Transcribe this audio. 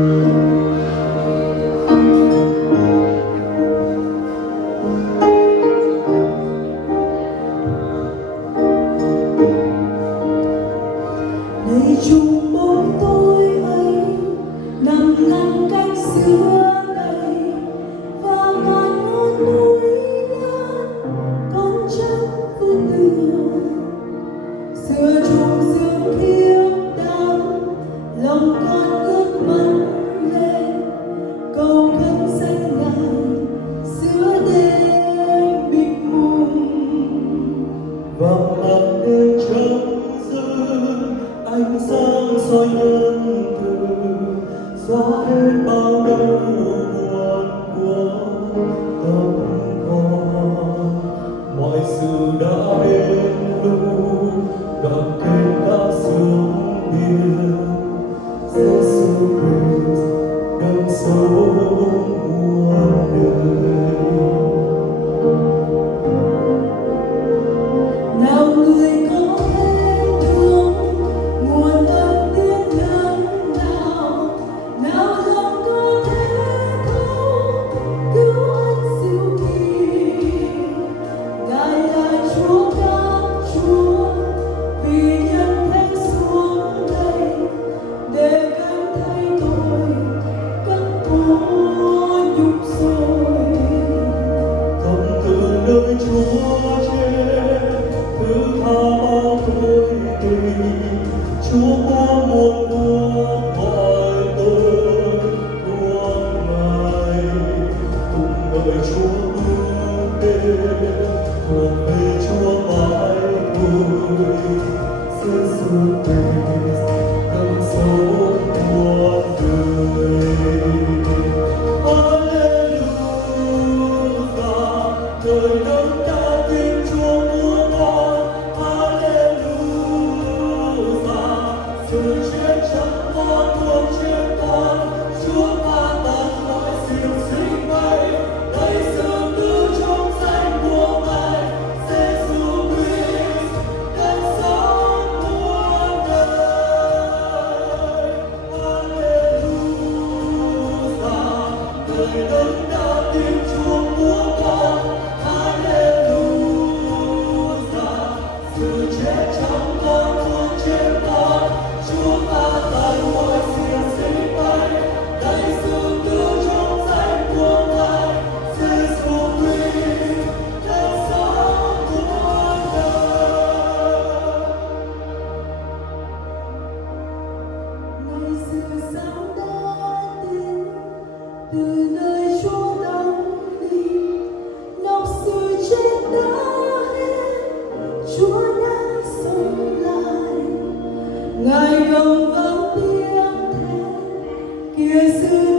Này chung bóng tôi ấy nằm ngăn cách xưa này và ngàn ngọn núi lớn con trắng vô tường xưa trùng dương khiếp đắm lòng con ước mong lên cầu khấn danh ngài giữa đêm mịt mùng và màn đêm trắng dâng ánh sáng soi nhân từ xóa hết bao đau buồn của tâm con. Mọi sự đã đến lúc đoạn kết đã xuống biển. Giêsu Christ đấng sống muôn đời. Nào người có thể thương nguồn ơn tiếng lớn nào, nào lòng có thể không cứu ân siêu kỳ. Ngài là Chúa các Chúa vì nhân thế xuống đây để gánh thay tội cất của nhục rồi. Không từ nơi Chúa thứ tha bao tôi tình. Chúa có muôn vuông gọi tôi của Ngài. Cùng ngợi Chúa bước đến thuộc về Chúa mãi thôi. Giêsu Christ đấng sống muôn đời. Alleluia, đời đấng đã tin Chúa của con. Sự chết chẳng có thuộc trên con. Chúa phá tan mọi siêu sinh mây. Lấy sự cứu trong danh của Ngài. Giêsu Christ đấng sống muôn đời. Alleluia, đời đấng đã tin Chúa của con. Alleluia, sự chết chẳng có thuộc trên con. Chúa phá tan mọi siêu sinh mây. Lấy sự cứu trong danh của Ngài. Giêsu Christ đấng sống muôn đời. Ngày sự sáng đã đến từ nơi Chúa đóng đi, ngọc sự chết đã hết, Chúa đã sống lại. Ngài gồng vang tiếng thét kia xưa